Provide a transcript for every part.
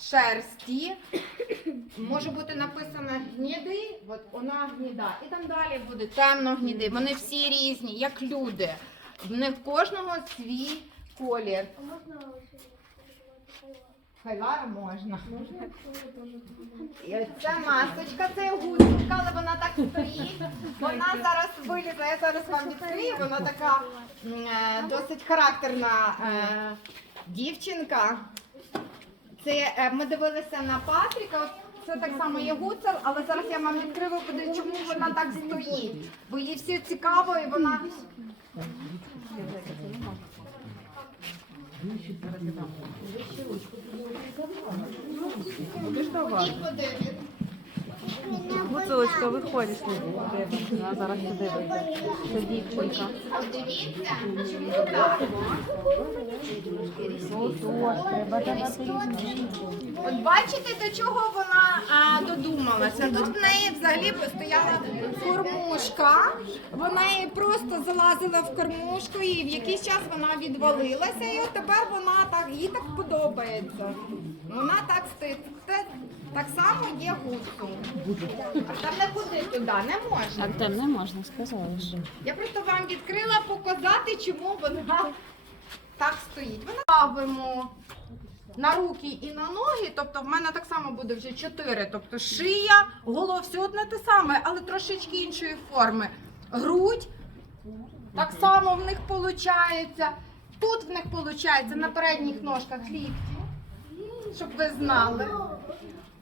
шерсті. Може бути написано гніди, от вона гніда. І там далі буде темно гніди. Вони всі різні, як люди. В них кожного свій колір. А можна Хайлара можна. Можна? Це масочка, це гудзика, але вона так стоїть. Вона зараз вилізе, я зараз вам відкрию. Вона така е, досить характерна е, дівчинка. Це е, ми дивилися на Патріка. От Це так само є гуцел, але зараз я вам відкрию, куди чому вона так стоїть. Бо їй все цікаво і вона. Ходіть, подивіться. Гуцулочка, виходиш Вона зараз сюди вийде. Це дівчинка. Подивіться, чому так. От бачите, до чого вона а, додумалася? Тут в неї взагалі стояла кормушка. Вона її просто залазила в кормушку, і в якийсь час вона відвалилася, і от тепер вона так, їй так подобається. Вона так стоїть. Це так само є гусу. Там не ходи туди, не можна. Артем, не можна, сказали що. Я просто вам відкрила показати, чому вона так стоїть. Вона ставимо на руки і на ноги, тобто в мене так само буде вже чотири. Тобто шия, голова, все одне те саме, але трошечки іншої форми. Грудь так само в них виходить. Тут в них виходить на передніх ножках лікті, щоб ви знали.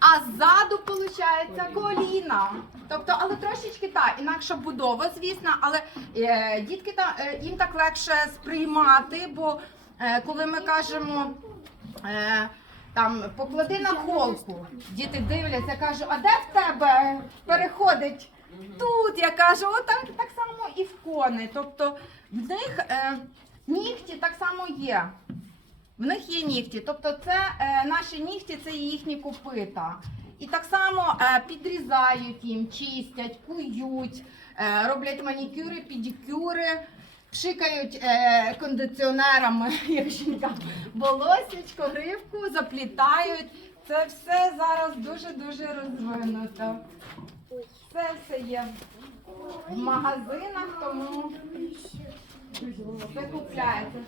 А ззаду виходить коліна. Тобто, але трошечки так, інакша будова, звісно, але е, дітки та, е, їм так легше сприймати, бо е, коли ми кажемо е, там поклади на холку, діти дивляться, кажу, а де в тебе переходить тут? Я кажу, от так, так само і в коней. Тобто в них е, нігті так само є. В них є нігті, тобто це е, наші нігті, це їхні копита. І так само е, підрізають їм, чистять, кують, е, роблять манікюри, педикюри, пшикають е, кондиціонерами, як жінка, волосечко, гривку, заплітають. Це все зараз дуже-дуже розвинуто. Це все є в магазинах, тому це купляєте.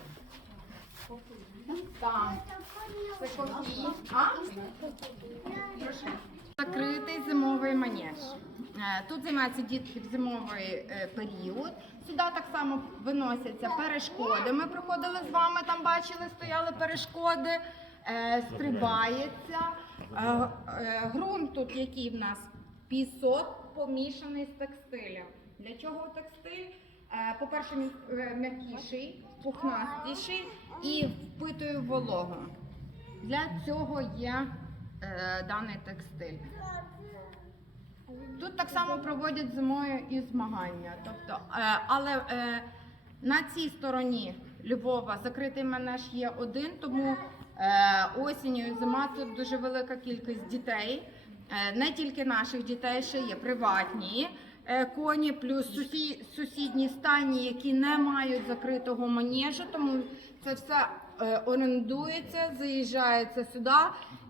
Закритий зимовий манеж. Е, Тут займаються дітки в зимовий е, період. Сюди так само виносяться перешкоди. Ми приходили з вами, там бачили, стояли перешкоди, Е, стрибається. Е, тут який в нас? Пісок помішаний з текстилем. Для чого текстиль? По-перше, м'якіший, пухнастіший і впитує вологу. Для цього є е, даний текстиль. Тут так само проводять зимою і змагання. Тобто, е, але е, на цій стороні Львова закритий манеж є один, тому е, осінню і зима тут дуже велика кількість дітей. Е, не тільки наших дітей, ще є приватні коні, плюс сусі, сусідні стані, які не мають закритого манежу, тому це все е, орендується, заїжджається сюди.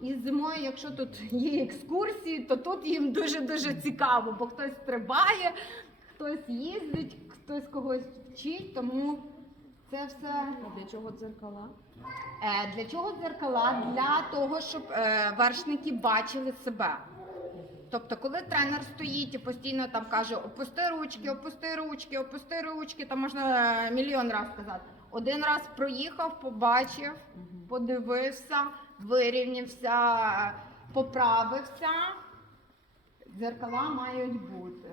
І зимою, якщо тут є екскурсії, то тут їм дуже-дуже цікаво, бо хтось стрибає, хтось їздить, хтось когось вчить, тому це все. Для чого дзеркала? Е, Для чого дзеркала? Для того, щоб е, вершники бачили себе. Тобто, коли тренер стоїть і постійно там каже опусти ручки, опусти ручки, опусти ручки, то можна е, мільйон разів сказати. Один раз проїхав, побачив, подивився, вирівнявся, е, поправився. Дзеркала мають бути.